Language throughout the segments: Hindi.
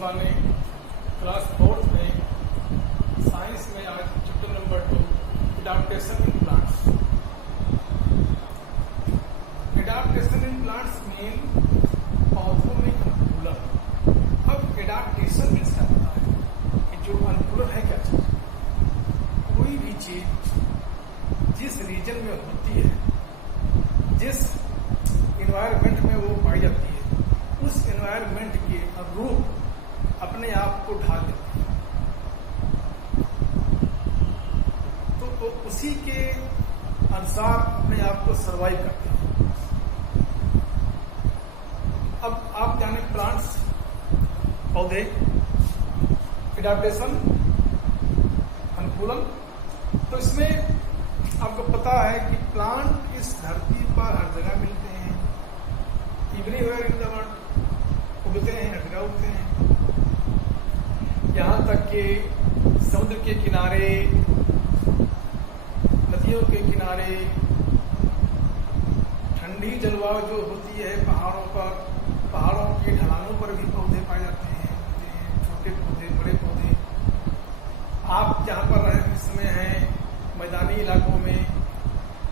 वाले क्लास 4th में साइंस में आज chapter number 2 adaptation in plants. Adaptation in plants mean पौधों में अनुकूलन। अब एडाप्टेशन मीन्स क्या होता है कि जो अनुकूलन है क्या चीज, कोई भी चीज जिस रीजन में होती है, जिस इन्वायरमेंट में वो पाई जाती है, उस एनवायरमेंट के अनुरूप अपने आप को ढाल लेती है, तो उसी के अनुसार अपने आप को सर्वाइव करते हैं। अब आप जाने प्लांट्स, पौधे, एडाप्टेशन, अनुकूलन। तो इसमें आपको पता है कि प्लांट इस धरती पर हर जगह मिलते हैं, एवरीवेयर इन द वर्ल्ड उगते हैं, हर जगह उगते हैं। यहाँ तक कि समुद्र के किनारे, नदियों के किनारे, ठंडी जलवायु जो होती है पहाड़ों पर, पहाड़ों के ढलानों पर भी पौधे पाए जाते हैं, छोटे पौधे, बड़े पौधे। आप जहाँ पर रहे इस समय हैं मैदानी इलाकों में,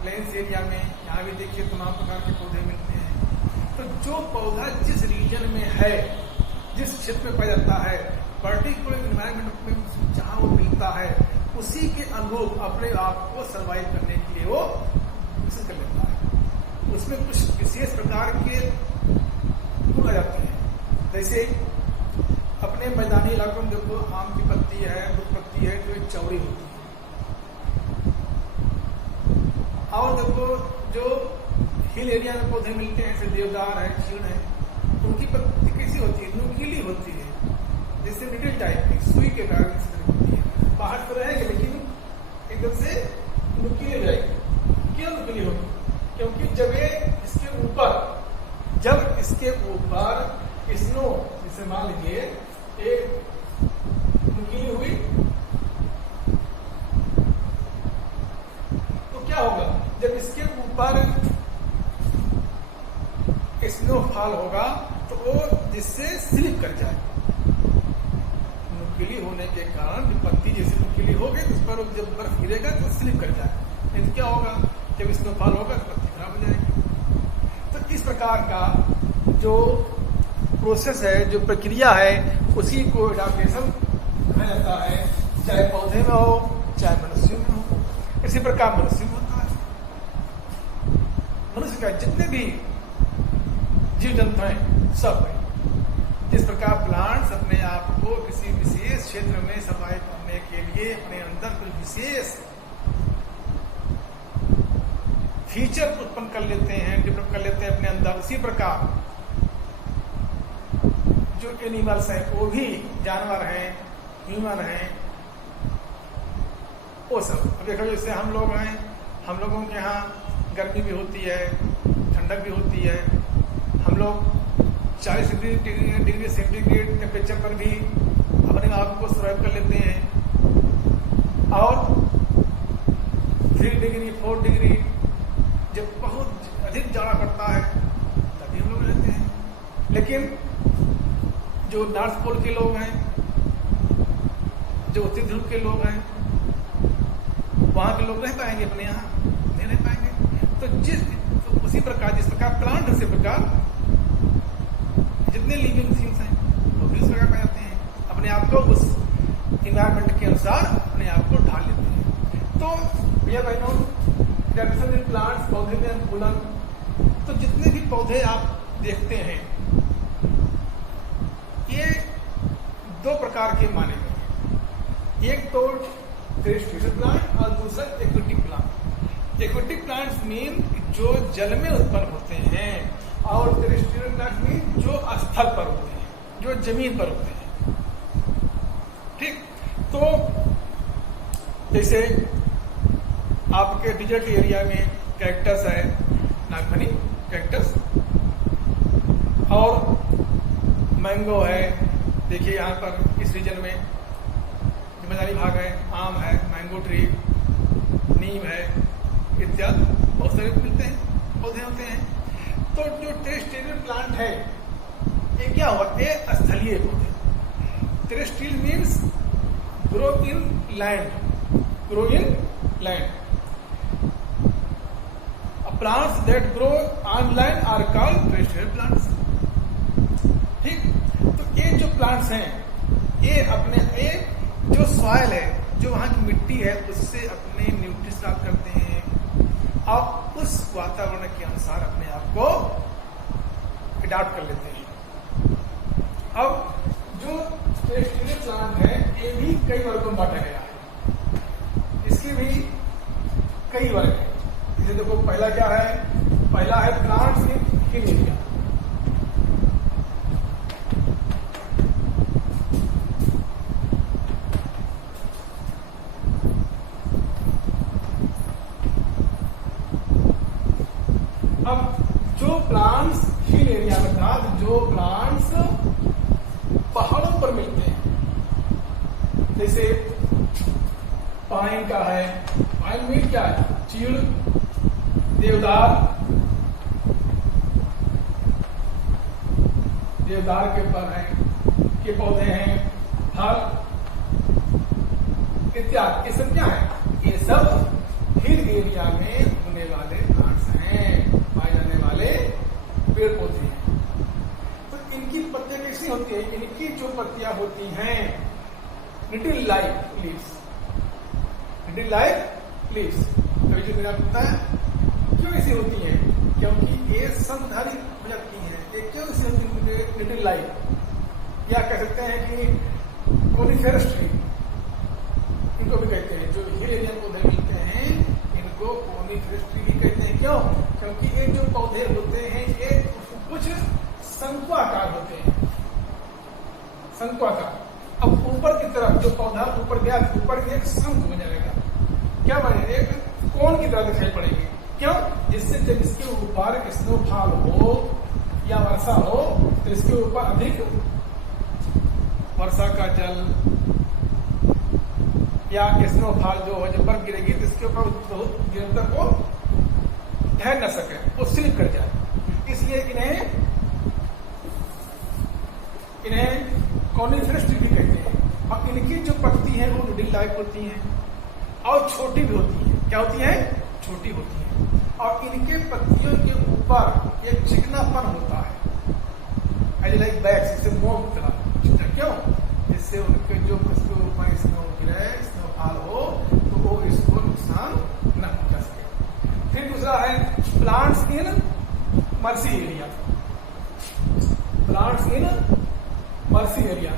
प्लेन्स एरिया में, यहाँ भी देखिए तमाम प्रकार के पौधे मिलते हैं। तो जो पौधा जिस रीजन में है, जिस क्षेत्र में पाया जाता है, पर्टिकुलर एनवायरमेंट में जहाँ वो मिलता है, उसी के अनुरूप अपने आप को सर्वाइव करने के लिए वो विकसित कर लेता है। उसमें कुछ विशेष प्रकार के गुण आ जाते हैं। जैसे अपने मैदानी इलाकों में देखो, आम की पत्ती है, बुध पत्ती है, जो एक चौड़ी होती है। और देखो जो हिल एरिया में पौधे मिलते हैं, जैसे देवदार है, चीड़ है, उनकी पत्ती कैसी होती है? नुकीली होती है, जैसे मिडिल टाइप की, सुई के कारण होती है। बाहर तो रहेगी लेकिन एकदम से नुकीली हो जाएगी। क्यों नुकीली होगी? क्योंकि जब इसके ऊपर स्नो, जैसे मान लीजिए एक नुकीली हुई, तो क्या होगा? जब इसके ऊपर स्नोफॉल होगा तो वो जिससे स्लिप कर जाए। नुकीली होने के कारण पत्ती जैसे नुकीली हो गई, उस पर जब बर्फ गिरेगा तो स्लिप कर जाए। लेकिन क्या होगा? जब स्नोफॉल होगा तो पत्ती खराब हो जाएगी। तो इस प्रकार का जो प्रोसेस है, जो प्रक्रिया है, उसी को एडाप्टेशन कहा जाता है, चाहे पौधे में हो, चाहे मनुष्य में हो। इसी प्रकार मनुष्य में होता है। मनुष्य का जितने भी जीव जंतु हैं, सब है। जिस प्रकार प्लांट्स अपने आप को किसी विशेष क्षेत्र में सर्वाइव करने के लिए अपने अंदर कुछ विशेष फीचर उत्पन्न कर लेते हैं, डेवलप कर लेते हैं अपने अंदर, उसी प्रकार जो एनिमल्स हैं, वो भी जानवर हैं, ह्यूमन हैं, वो सब। अब देखो जैसे हम लोग हैं, हम लोगों के यहाँ गर्मी भी होती है, ठंडक भी होती है। हम लोग 40 डिग्री सेंटीग्रेड टेम्परेचर पर भी अपने आप को सर्वाइव कर लेते हैं। और 3 डिग्री 4 डिग्री जब बहुत अधिक जाड़ा पड़ता है तभी हम लोग रहते हैं। लेकिन जो नॉर्थ पोल के लोग हैं, जो उत्तरी ध्रुव के लोग हैं, वहां के लोग रह पाएंगे अपने यहाँ? नहीं रह पाएंगे। तो उसी प्रकार जिस प्रकार प्लांट, उसी प्रकार जितने लिविंग थिंग्स हैं वो भी उस प्रकार पाए जाते हैं, अपने आप को उस इन्वायरमेंट के अनुसार अपने आप को ढाल लेते हैं। तो भैया बहनों, एडाप्टेशन इन प्लांट्स, पौधे में अनुकूलन। तो जितने भी पौधे आप देखते हैं, ये 2 प्रकार के माने गए। एक तो टेरेस्ट्रियल प्लांट और दूसरा aquatic plant. Aquatic plants mean जो जल में उत्पन्न होते हैं, और टेरेस्ट्रियल प्लांट मीन जो स्थल पर होते हैं, जो जमीन पर होते हैं। ठीक? तो जैसे आपके डिजर्ट एरिया में कैक्टस है, नागफनी कैक्टस, और मैंगो है। देखिए यहाँ पर इस रीजन में मैदानी भाग है, आम है, मैंगो ट्री, नीम है, इत्यादि बहुत सारे मिलते हैं, पौधे होते हैं। तो जो टेरेस्ट्रियल प्लांट है, ये क्या हुआ? ये स्थलीय पौधे। land. Grow in land. Plants that grow on land are called terrestrial plants. ठीक, तो ये जो प्लांट्स हैं ये अपने जो सॉइल है, जो वहां की मिट्टी है, उससे अपने न्यूट्रिएंट्स प्राप्त करते हैं और उस वातावरण के अनुसार अपने आप को अडॉप्ट कर लेते हैं। अब जो टेरेस्ट्रियल प्लांट है ये भी कई वर्गों में बांटा गया है, इसके भी कई वर्ग हैं। जैसे देखो पहला क्या है, पहला है प्लांट्स इन एरिया। अब जो प्लांट्स हिल एरिया अर्थात जो प्लांट्स पहाड़ों पर मिलते हैं, जैसे पाइन का है, पाइन में क्या है, चीड़, देवदार के पौधे हैं, फल इत्यादि, ये सब क्या है, ये सब हिल एरिया में होने वाले प्लांट्स हैं, पाए जाने वाले पेड़ पौधे हैं। तो इनकी पत्तियां कैसी होती है, इनकी जो पत्तियां होती हैं little like leaves, little like leaves. कभी जो मेरा पता है क्यों ऐसी होती है, क्योंकि ये संधारी हो जाती है। ये क्यों ऐसी होती है लिटिल लाइक, या कह सकते हैं कि कोनिफेरस ट्री इनको भी कहते हैं। जो हिल एरिया पौधे मिलते हैं इनको कोनिफेरस ट्री भी कहते हैं। क्यों, क्योंकि ये जो पौधे होते हैं ये कुछ शंकुआकार होते हैं, शंकुआकार। अब ऊपर की तरफ जो पौधा ऊपर गया, ऊपर एक शंख हो जाएगा, क्या बनेगा, एक कोन की तरह दिखाई पड़ेगी। क्यों, जिससे जब इसके ऊपर स्नोफॉल हो या वर्षा हो तो इसके ऊपर अधिक वर्षा का जल या स्नोफॉल जो है, जब बर्फ गिरेगी तो इसके ऊपर बहुत गिरकर वो ठहर न सके, वो स्लिप कर जाए। इसलिए इन्हें कोनिफेरस ट्री भी कहते हैं। और इनकी जो पत्ती है वो लिटिल लाइक होती है और छोटी भी होती है। क्या होती है, छोटी होती है। और इनके पत्तियों के ऊपर एक चिकनापन होता है, लाइक बैग्स, जिससे मोम की तरह। क्यों, जिससे उनके जो उसके ऊपर स्नो गिरे, स्नोफॉल हो तो वो इसको नुकसान न पहुंचा सके। फिर दूसरा है plants in mercy area. Plants in mercy area,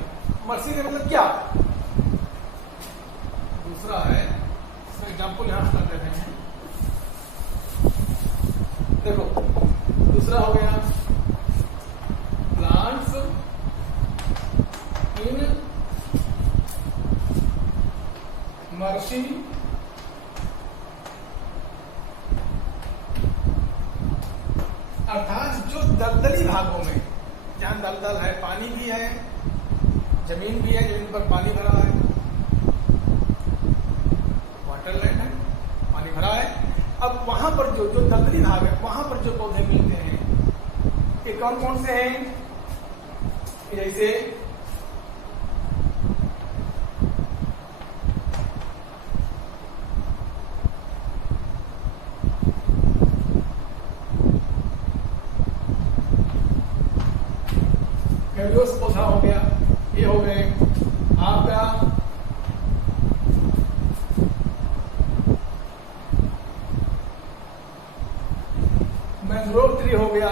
mercy area मतलब क्या, दूसरा है, इसका एग्जाम्पल यहां कर देते हैं। देखो दूसरा हो गया प्लांट्स इन मर्सी अर्थात जो दलदली भागों में, जहां दलदल है, पानी भी है, जमीन भी है, जमीन पर पानी भरा है, वाटरलैंड है, पानी भरा है। अब वहां पर जो दलदली भाग है वहां पर जो पौधे मिलते हैं ये कौन कौन से हैं, जैसे कैरियोस पौधा हो गया, ये हो गए आपका मैंग्रोव ट्री हो गया।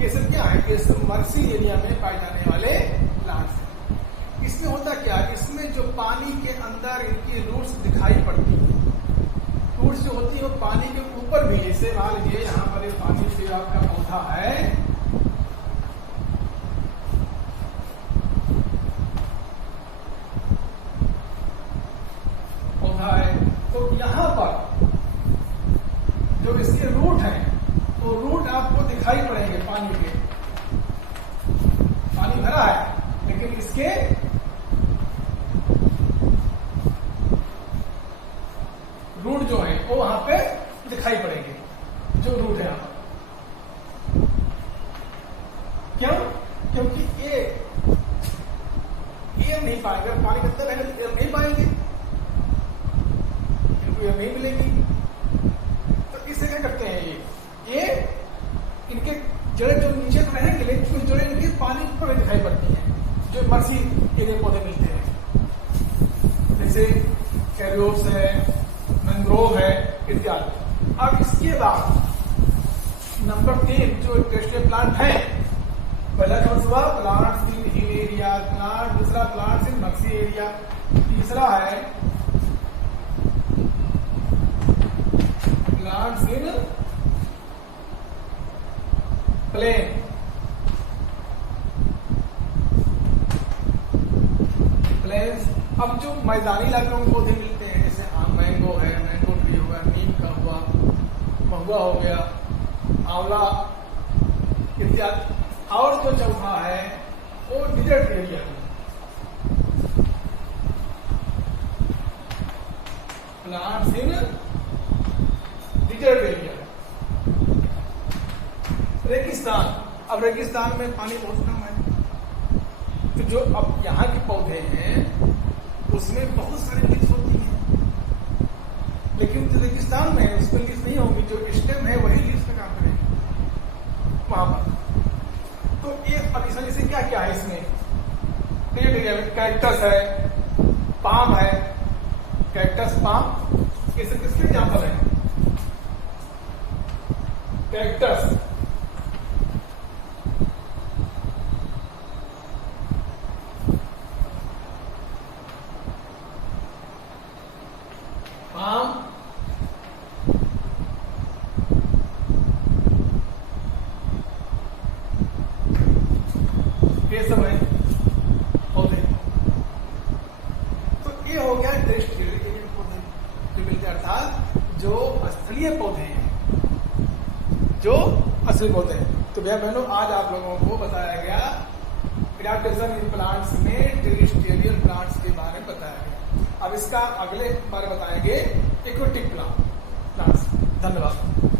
ये सब क्या है, ये सब मर्सी एरिया में पाए जाने वाले प्लांट्स हैं। इसमें होता क्या है, इसमें जो पानी के अंदर इनकी रूट्स दिखाई पड़ती है, रूट्स जो होती है वो पानी के ऊपर भी, जैसे मान लीजिए यहाँ पर एक पानी से आपका पौधा है, तो यहां पर जो इसके रूट हैं तो रूट आपको दिखाई पड़ेंगे पानी के, पानी भरा है लेकिन इसके रूट जो है वो वहां पे दिखाई पड़ेंगे, जो रूट है यहाँ। क्यों, क्योंकि ये नहीं पाएंगे, पानी के अंदर नहीं पाएंगे, पेड़ नहीं मिलेगी। तो इससे क्या करते हैं ये इनके जड़ें जो नीचे तो रहेंगे, लेकिन कुछ जड़ें इनके पानी पर दिखाई पड़ती हैं, जो मर्सी एरिया पौधे मिलते हैं, जैसे कैरियोप्स है, मैंग्रोव है इत्यादि। अब इसके बाद नंबर 3 जो टेरेस्ट्रियल प्लांट है, पहला कौन सा हुआ? प्लांट्स इन हिल एरिया, दूसरा प्लांट्स इन मक्सी एरिया, तीसरा है प्लांट्स इन प्लेन। प्लेन्स। अब जो मैदानी इलाकों में पौधे मिलते हैं, जैसे मैंगो है, मैंगो ट्री होगा, नीम का हुआ, महुआ हो गया, आंवला इत्यादि। और जो चौथा है वो डिजर्ट एरिया है, प्लांट्स इन डिजर्ट एरिया। रेगिस्तान। अब रेगिस्तान में पानी बहुत कम है, तो जो अब यहाँ के पौधे हैं उसमें बहुत सारी लीव्स होती हैं, लेकिन जो रेगिस्तान में उसमें लीव्स नहीं होंगी, जो स्टेम है वही लीव्स का काम करेगी वहां पर। तो एक अब इसमें जैसे क्या क्या है इसमें, कैक्टस है, पाम है, कैक्टस पाम, किसके किसके एग्जाम्पल है? कैक्टस, पाम, ये सब है पौधे। तो ये हो गया टेरेस्ट्रियल पौधे जो मिलते हैं, अर्थात जो स्थलीय पौधे हैं, जो असली पौधे हैं। तो भैया बहनों, आज आप लोगों को बताया गया एडाप्टेशन इन प्लांट्स में टेरेस्ट्रियल प्लांट्स के बारे में बताया गया। अब इसका अगले बार बताएंगे एक्वेटिक प्लांट्स। धन्यवाद।